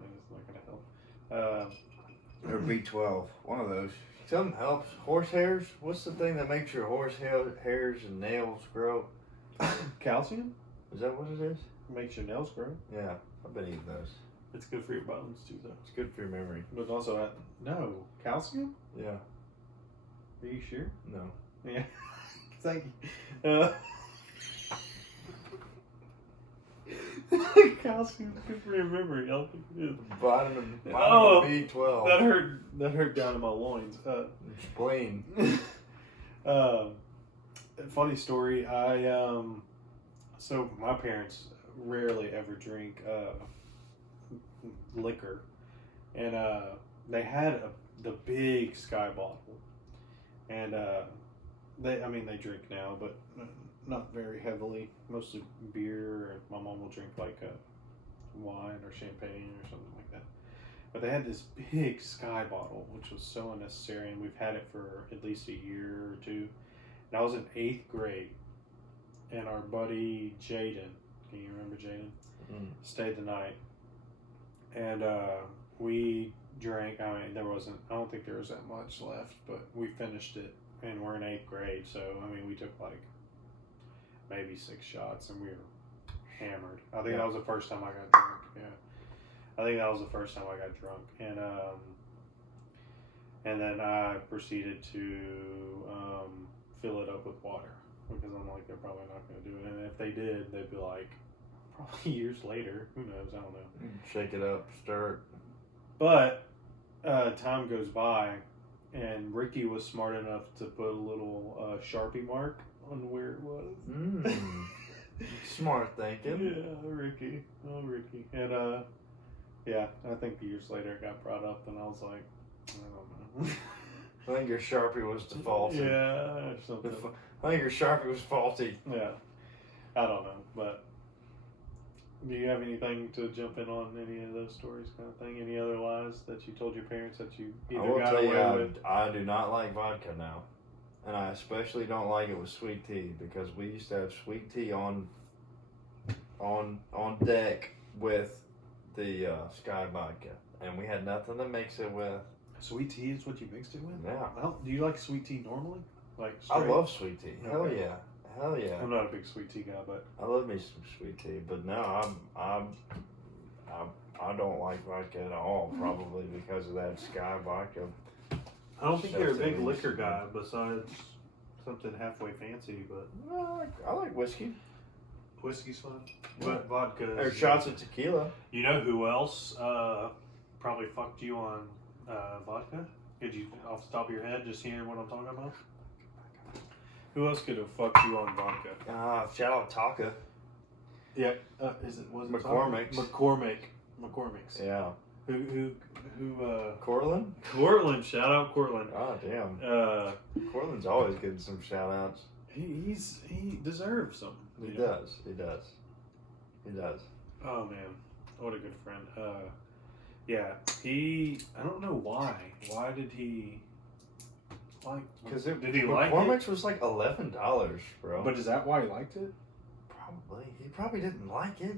That's not going to help. Or B12. One of those. Something helps. Horse hairs? What's the thing that makes your horse hairs and nails grow? Calcium? Is that what it is? Makes your nails grow. Yeah, I've been eating those. It's good for your bones too, though. It's good for your memory. But also, no calcium. Yeah. Are you sure? No. Yeah. Thank you. Calcium good for your memory. I don't think it is. Vitamin Oh, B12. That hurt. That hurt down in my loins. Spleen. Funny story. So my parents rarely ever drink liquor, and they had the big Sky bottle, and they drink now, but not very heavily. Mostly beer. Or my mom will drink like wine or champagne or something like that. But they had this big Sky bottle, which was so unnecessary, and we've had it for at least a year or two. And I was in 8th grade, and our buddy Jaden, can you remember Jaden? Stayed the night, and we drank. I don't think there was that much left, but we finished it, and we're in 8th grade, so we took like maybe 6 shots, and we were hammered. I think that was the first time I got drunk. Yeah, I think that was the first time I got drunk, and then I proceeded to fill it up with water because I'm like, they're probably not going to do it, and if they did, they'd be like, probably years later. Who knows? I don't know. Shake it up, stir it. But time goes by, and Ricky was smart enough to put a little Sharpie mark on where it was. Smart thinking. Yeah, Ricky. Oh, Ricky. And I think years later it got brought up, and I was like, I don't know. I think your Sharpie was defaulted. Yeah, or something. I think your Sharpie was faulty. Yeah, I don't know, but do you have anything to jump in on any of those stories, kind of thing? Any other lies that you told your parents that you I either will got tell you, away with? I do not like vodka now, and I especially don't like it with sweet tea because we used to have sweet tea on deck with the Sky vodka, and we had nothing to mix it with. Sweet tea is what you mixed it with? Yeah. Do you like sweet tea normally? Like I straight? love sweet tea. Hell Okay. yeah. Hell yeah. I'm not a big sweet tea guy, but I love me some sweet tea, but no, I don't like vodka at all. Probably because of that Sky vodka. I don't think you're a big Something- liquor guy besides something halfway fancy, but No, I like whiskey. whiskey's fun. Yeah. But vodka. Or shots of tequila. You know who else probably fucked you on vodka? Could you, off the top of your head, just hearing what I'm talking about? Who else could have fucked you on vodka? Shout out Taka. Yeah, was it McCormick's. McCormick's. Yeah. Who? Cortland? Cortland. Shout out Cortland. Oh damn. Cortland's always getting some shout outs. He deserves some. He you know? does. He does. He does. Oh man, what a good friend. Yeah, I don't know why. Why did he like? Because did he like it? McCormick's was like $11, bro. But is that why he liked it? Probably. He probably didn't like it.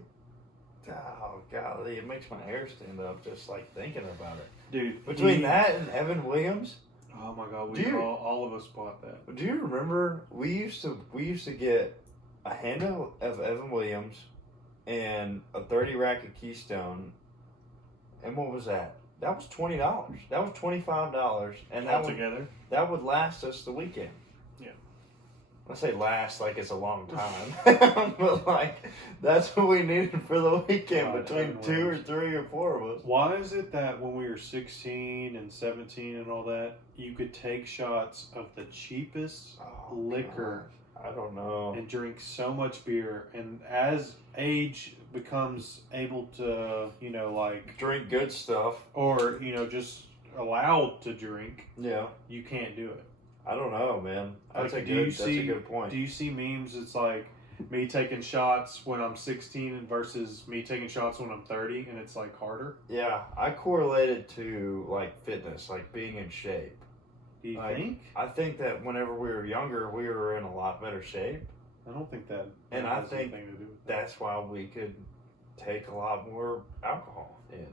Oh golly, it makes my hair stand up just like thinking about it. Dude, Between that and Evan Williams. Oh my god, Dude. all of us bought that. Do you remember we used to get a handle of Evan Williams and a 30 rack of Keystone, and what was that? That was $20. That was $25, and All together. that would last us the weekend. Yeah. I say last like it's a long time, but like that's what we needed for the weekend God, between Evan 2 or Williams. 3 or 4 of us. Why is it that when we were 16 and 17 and all that, you could take shots of the cheapest Oh, liquor God. I don't know. and drink so much beer, and as age becomes able to, like, Drink good stuff. or just allowed to drink, Yeah. you can't do it. I don't know, man. That's Like, a good point. Do you see memes? It's like me taking shots when I'm 16 versus me taking shots when I'm 30, and it's like harder. Yeah, I correlate it to like fitness, like being in shape. Do you Like, think? I think that whenever we were younger, we were in a lot better shape. I don't think that. And that I has think anything to do with that. That's why we could take a lot more alcohol in.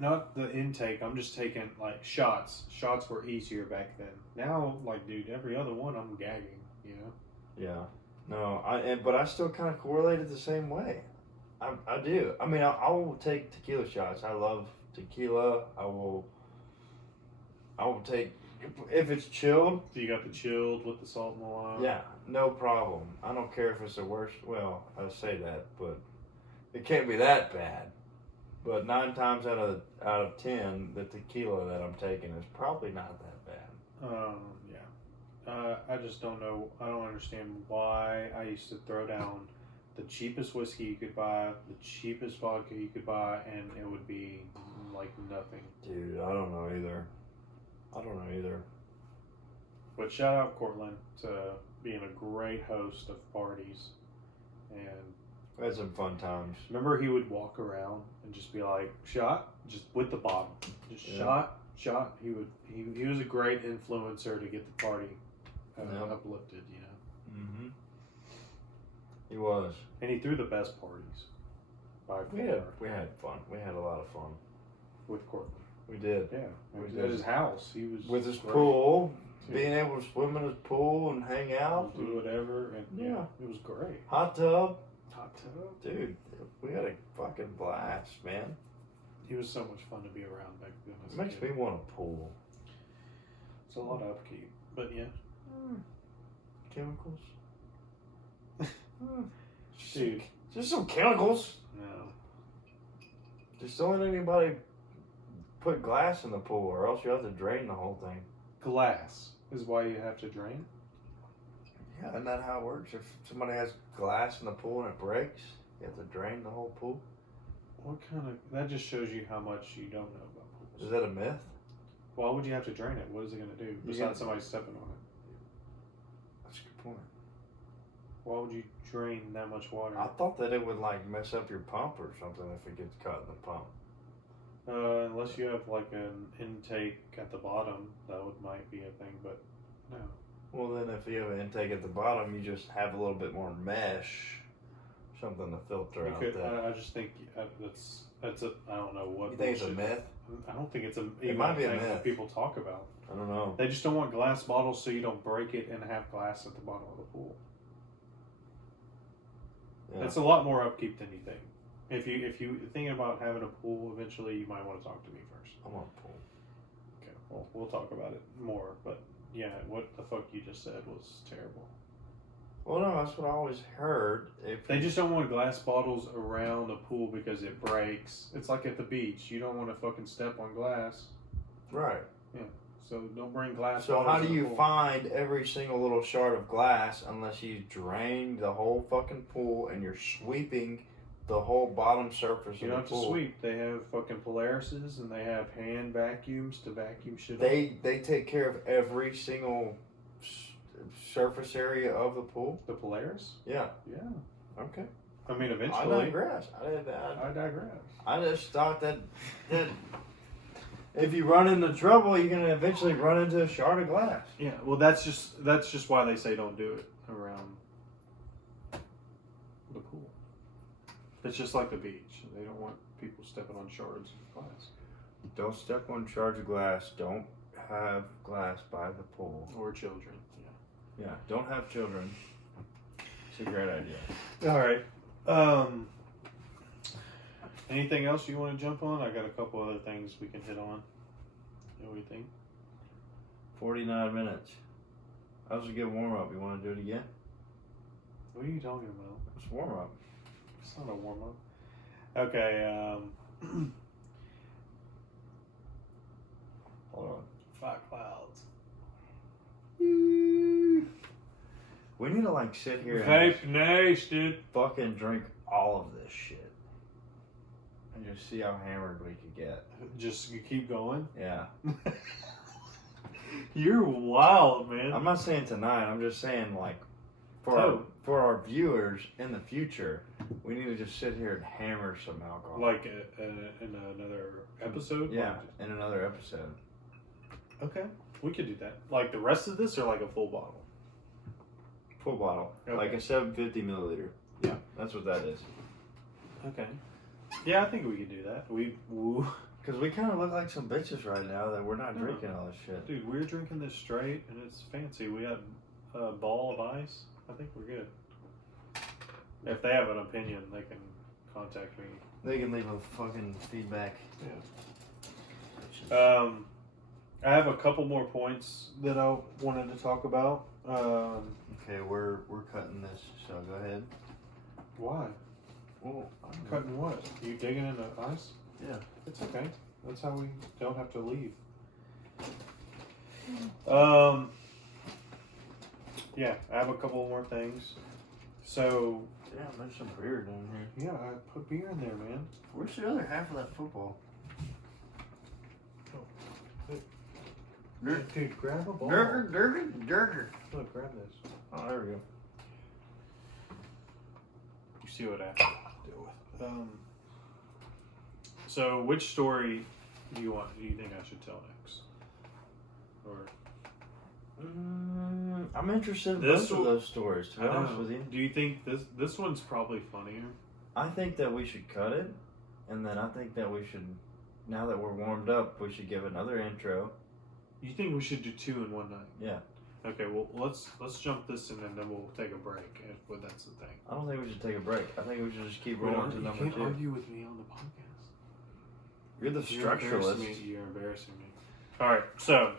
Not the intake. I'm just taking like shots. Shots were easier back then. Now, like, dude, every other one I'm gagging. Yeah. No, but I still kind of correlate it the same way. I do. I mean, I will take tequila shots. I love tequila. I will take if it's chilled, So you got the chilled with the salt and the lime. yeah, no problem. I don't care if it's the worst. Well, I say that, but it can't be that bad. But 9 times out of 10, the tequila that I'm taking is probably not that bad. Yeah. I just don't know. I don't understand why I used to throw down the cheapest whiskey you could buy, the cheapest vodka you could buy, and it would be like nothing. Dude, I don't know either. But shout out Cortland to being a great host of parties. And We had some fun times. remember, he would walk around and just be like, shot, just with the bottle. Just Yeah. shot. He was a great influencer to get the party Yeah. uplifted, you know. Mm-hmm. He was. And he threw the best parties by We had fun. We had a lot of fun. with Cortland. We did. Yeah, We at did. his house. He was With his great. pool, Yeah. being able to swim in his pool and hang out. do whatever, and Yeah. it was great. Hot tub. Hot tub. Dude, we had a fucking blast, man. He was so much fun to be around back then. It makes me want a pool. It's a lot of upkeep, but yeah, Chemicals? dude. Just some chemicals. No, Just don't let anybody put glass in the pool or else you have to drain the whole thing. glass is why you have to drain. Yeah, isn't that how it works? If somebody has glass in the pool and it breaks, you have to drain the whole pool? What kind of? That just shows you how much you don't know about pools. Is that a myth? Why would you have to drain it? What is it going to do besides get- somebody stepping on it? That's a good point. Why would you drain that much water? I thought that it would like mess up your pump or something if it gets caught in the pump. Unless you have like an intake at the bottom, that might be a thing. But no. Well, then if you have an intake at the bottom, you just have a little bit more mesh, something to filter You out could, that. I just think that's a I don't know what. You think it's a bullshit- myth? I don't think it's a. It might be a thing that myth. people talk about. I don't know. They just don't want glass bottles so you don't break it and have glass at the bottom of the pool. Yeah. It's a lot more upkeep than you think. If you thinking about having a pool eventually, you might want to talk to me first. I want a pool. Okay, well we'll talk about it more. But yeah, what the fuck you just said was terrible. Well, no, that's what I always heard. If They just don't want glass bottles around a pool because it breaks. It's like at the beach. You don't want to fucking step on glass. right. So don't bring glass So bottles how do in the you pool. find every single little shard of glass unless you drain the whole fucking pool and you're sweeping the whole bottom surface You of don't the have to pool? sweep. They have fucking Polarises and they have hand vacuums to vacuum shit up. They take care of every single surface area of the pool. The Polaris? Yeah. Yeah. Okay. I mean, I eventually. digress. I digress. I just thought that if you run into trouble, you're gonna eventually run into a shard of glass. Yeah. Well, that's just why they say don't do it around the pool. It's just like the beach. They don't want people stepping on shards of glass Don't step on shards of glass. Don't have glass by the pool. or children. Yeah, don't have children. It's a great idea. Yeah. All right. Anything else you want to jump on? I got a couple other things we can hit on. What do you think? 49 minutes. That was a good warm up. You want to do it again? What are you talking about? It's warm up. It's not a warm up. Okay. Hold on. Fat clouds. We need to like sit here and Vape Nash, dude. just fucking drink all of this shit and just see how hammered we could get. Just you keep going. Yeah. You're wild, man. I'm not saying tonight. I'm just saying like for Oh. our viewers in the future, we need to just sit here and hammer some alcohol. Like in another episode. Yeah, in another episode. Okay, we could do that. Like the rest of this, or like a full bottle. Full bottle. Okay. Like a 750 milliliter. Yeah, that's what that is. Okay. Yeah, I think we could do that. Because we kind of look like some bitches right now that we're not No. drinking all this shit. Dude, we're drinking this straight, and it's fancy. We have a ball of ice. I think we're good. If they have an opinion, they can contact me. They can leave a fucking feedback. Yeah. I have a couple more points that I wanted to talk about. Okay, we're cutting this, so go ahead. Why? Well, I don't know. Cutting what? Are you digging in the ice? Yeah. It's okay. That's how we don't have to leave. Yeah, I have a couple more things. So, Damn, there's some beer down here. yeah, I put beer in there, man. Where's the other half of that football? Dude, grab a ball. Durger. Look, grab this. Oh, there we go. You see what I have to deal with. So, which story do you think I should tell next? Or I'm interested in This both of those stories, to be I don't honest know. with you. Do you think this one's probably funnier? I think that we should cut it, and then I think that we should, now that we're warmed up, we should give another intro. You think we should do 2 in one night? Yeah. Okay, well let's jump this in and then we'll take a break if that's the thing. I don't think we should take a break. I think we should just keep You rolling to number can't 2. argue with me on the podcast. You're the structuralist. You're embarrassing me. All right, so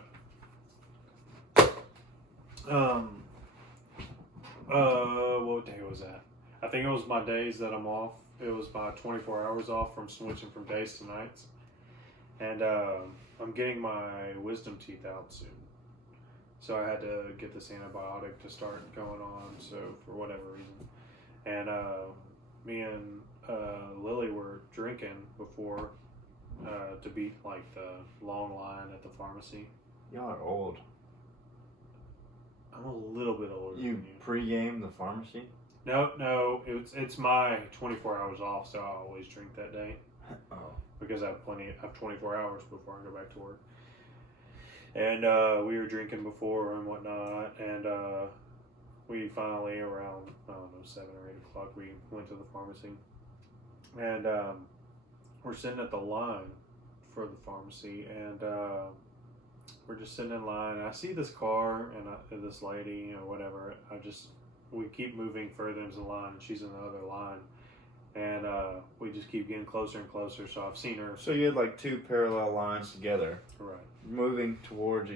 what day was that? I think it was my days that I'm off. It was my 24 hours off from switching from days to nights, and I'm getting my wisdom teeth out soon. So I had to get this antibiotic to start going on. So for whatever reason, and me and Lily were drinking before to beat like the long line at the pharmacy. Y'all are old. I'm a little bit older You than you. pre-game the pharmacy? No, it's my 24 hours off, so I always drink that day Oh. because I have 24 hours before I go back to work. And we were drinking before and whatnot, and we finally around 7 or 8 o'clock we went to the pharmacy, and we're sitting at the line for the pharmacy, and we're just sitting in line. And I see this car and this lady or whatever. We keep moving further into the line, and she's in the other line, and we just keep getting closer and closer. So I've seen her. So you had like 2 parallel lines together, Right. moving towards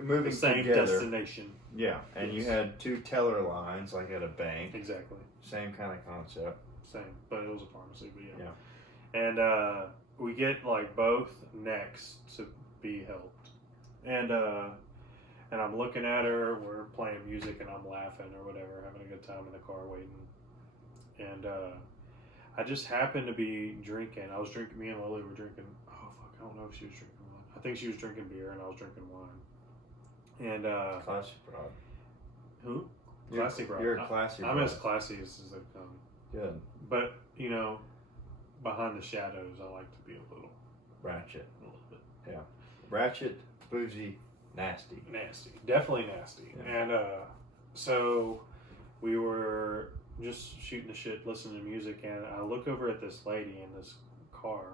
moving The same together. destination. Yeah, and you Yes. had 2 teller lines, like at a bank. Exactly. Same kind of concept. Same, but it was a pharmacy. But yeah. Yeah. And we get like both necks to be helped, and I'm looking at her. We're playing music, and I'm laughing or whatever, having a good time in the car waiting. And I just happened to be drinking. I was drinking. Me and Lily were drinking. Oh fuck! I don't know if she was drinking wine. I think she was drinking beer, and I was drinking wine. And Classy broad. who? You're- Classy broad. You're a classy I'm broad. as classy as they come. Good. But behind the shadows, I like to be a little Ratchet. bit Ratchet, bougie, nasty. nasty. Definitely nasty. Yeah. And so we were just shooting the shit, listening to music, and I look over at this lady in this car,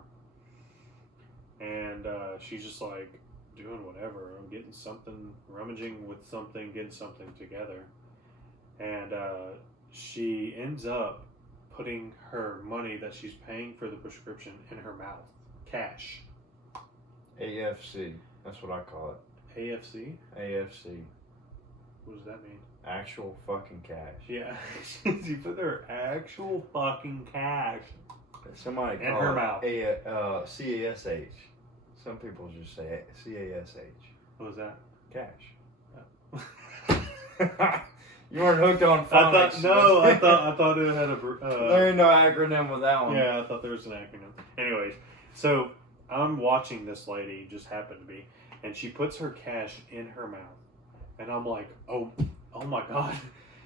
and she's just like doing whatever, getting something, rummaging with something, getting something together, and she ends up putting her money that she's paying for the prescription in her mouth, cash. AFC. That's what I call it. AFC? AFC. What does that mean? Actual fucking cash. Yeah, she put her actual fucking cash. Somebody In call her it mouth. CASH. Some people just say CASH. What was that? Cash. You weren't hooked on I phonics. thought it had a. There ain't no acronym with that one. Yeah, I thought there was an acronym. Anyways, so I'm watching this lady, just happened to be, and she puts her cash in her mouth, and I'm like, oh my god,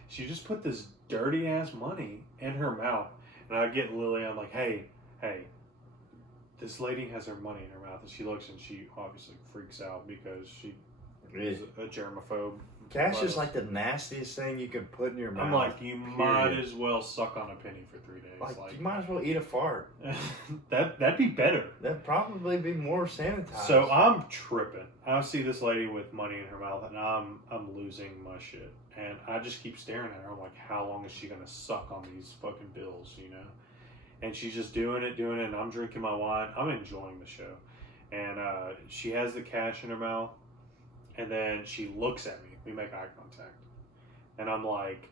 she just put this dirty ass money in her mouth, and I get Lily, I'm like, hey, this lady has her money in her mouth, and she looks and she obviously freaks out because she is a germaphobe. Cash But is like the nastiest thing you could put in your mouth. I'm like, you period. might as well suck on a penny for 3 days. Like, you might as well eat a fart. that'd be better. That'd probably be more sanitized. So I'm tripping. I see this lady with money in her mouth, and I'm losing my shit. And I just keep staring at her. I'm like, how long is she gonna suck on these fucking bills, And she's just doing it, and I'm drinking my wine. I'm enjoying the show. And she has the cash in her mouth, and then she looks at me. We make eye contact, and I'm like,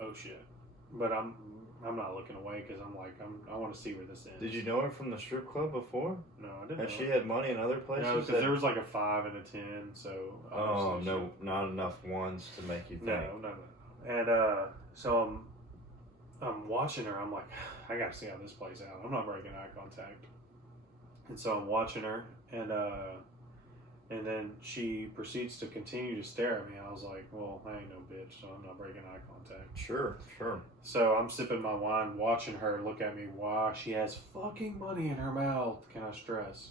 "Oh shit!" But I'm not looking away because I'm like, I want to see where this ends. Did you know her from the strip club before? No, I didn't. Has know. she had money in other places? No, because there was like a 5 and a 10, so. Oh no, not enough ones to make you think. No. And so I'm watching her. I'm like, I gotta see how this plays out. I'm not breaking eye contact. And so I'm watching her, and then she proceeds to continue to stare at me. I was like, well, I ain't no bitch, so I'm not breaking eye contact. Sure. So I'm sipping my wine, watching her look at me. Wow, she has fucking money in her mouth. Can I stress?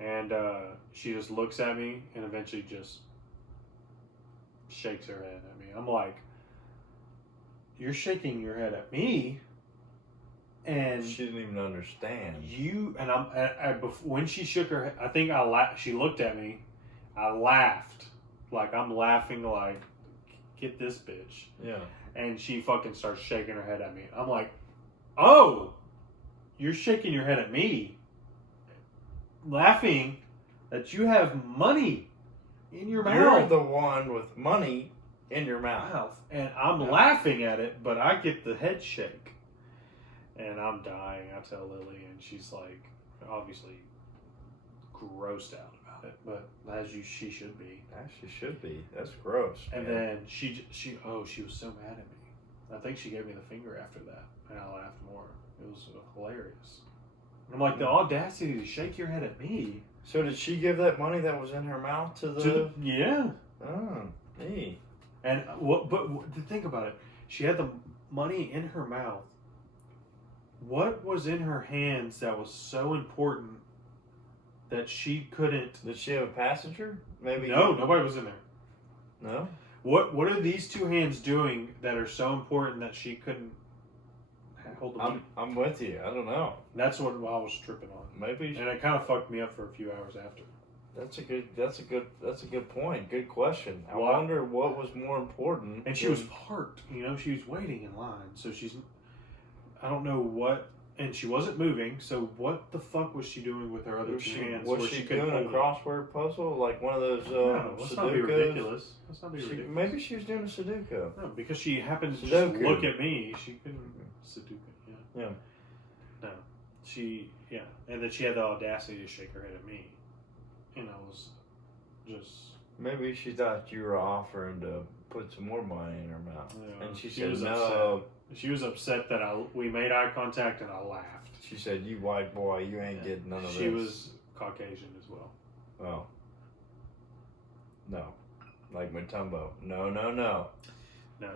And she just looks at me and eventually just shakes her head at me. I'm like, you're shaking your head at me, and She didn't even understand. you and when she shook her head, I think she looked at me. I laughed, like I'm laughing, like get this bitch. Yeah. And she fucking starts shaking her head at me. I'm like, oh, you're shaking your head at me, laughing that you have money in your You're mouth. the one with money in your mouth. And I'm laughing at it, but I get the head shake. And I'm dying. I tell Lily, and she's like, obviously grossed out about it, but she should be. Actually, should be. That's gross. And man. then she was so mad at me. I think she gave me the finger after that, and I laughed more. It was hilarious. I'm like, the audacity to shake your head at me. So did she give that money that was in her mouth to the? Yeah. Oh, me. And to think about it, she had the money in her mouth. What was in her hands that was so important that she couldn't? Did she have a passenger? Maybe. No, nobody was in there. No. What are these two hands doing that are so important that she couldn't hold the money? I'm with you. I don't know. That's what I was tripping on. Maybe. And it kind of fucked me up for a few hours after. That's a good point. Good question. I Why? wonder what was more important. And she was parked, she was waiting in line. So I don't know what, and she wasn't moving. So what the fuck was she doing with her other two hands? Was she doing a crossword puzzle, like one of those no, let's Sudokus? not be ridiculous. Let's not be ridiculous. Maybe she was doing a Sudoku. No, because she happened to Sudoku. just look at me. She couldn't Sudoku. Yeah. No, and then she had the audacity to shake her head at me, and I was just. Maybe she thought you were offering to put some more money in her mouth, and she said was no. Upset. She was upset that we made eye contact and I laughed. She said, "You white boy, you ain't getting none of this." She was Caucasian as well. Oh. No. Like Mutombo. No. No,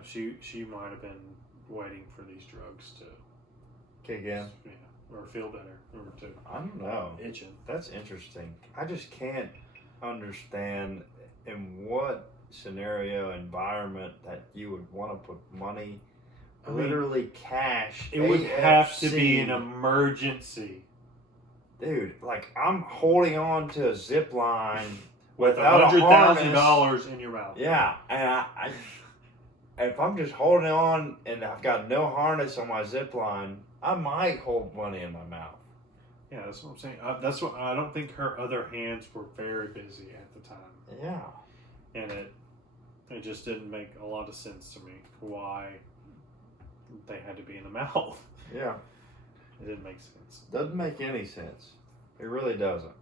she might have been waiting for these drugs to Kick in. Or feel better, or to I don't know. itching. That's interesting. I just can't understand in what scenario, environment that you would want to put money, literally cash. It would have to be AFC. an emergency. Dude, like I'm holding on to a zip line With without a harness. $100,000 in your mouth. Yeah, and I if I'm just holding on and I've got no harness on my zip line, I might hold money in my mouth. Yeah, that's what I'm saying. That's what I don't think her other hands were very busy at the time. Yeah. And it just didn't make a lot of sense to me why they had to be in the mouth. Yeah. It didn't make sense. Doesn't make any sense. It really doesn't.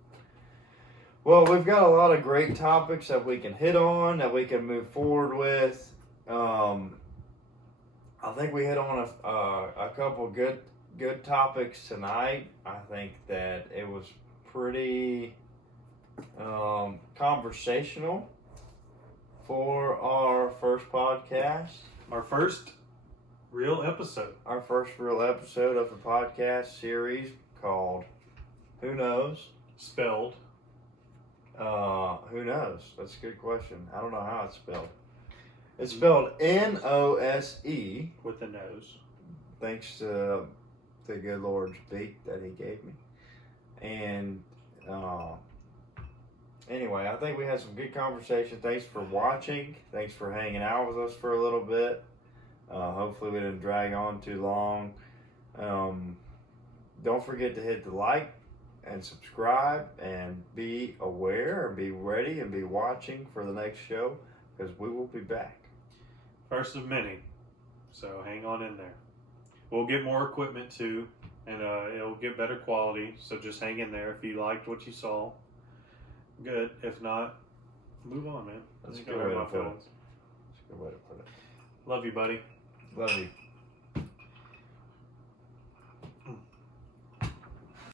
Well, we've got a lot of great topics that we can hit on, that we can move forward with. I think we hit on a couple good topics tonight. I think that it was pretty conversational for our first podcast. Our first real episode. Our first real episode of the podcast series called Who Knows? Spelled. Who knows? That's a good question. I don't know how it's spelled. It's spelled N-O-S-E. With the nose. Thanks to the good Lord's beak that he gave me. And anyway, I think we had some good conversation. Thanks for watching. Thanks for hanging out with us for a little bit. Hopefully we didn't drag on too long. Don't forget to hit the like and subscribe and be aware and be ready and be watching for the next show because we will be back. First of many. So hang on in there. We'll get more equipment too, and it'll get better quality. So just hang in there. If you liked what you saw, good. If not, move on, man. That's a I think good I hurt way to my put it. feelings. That's a good way to put it. Love you, buddy. Love you.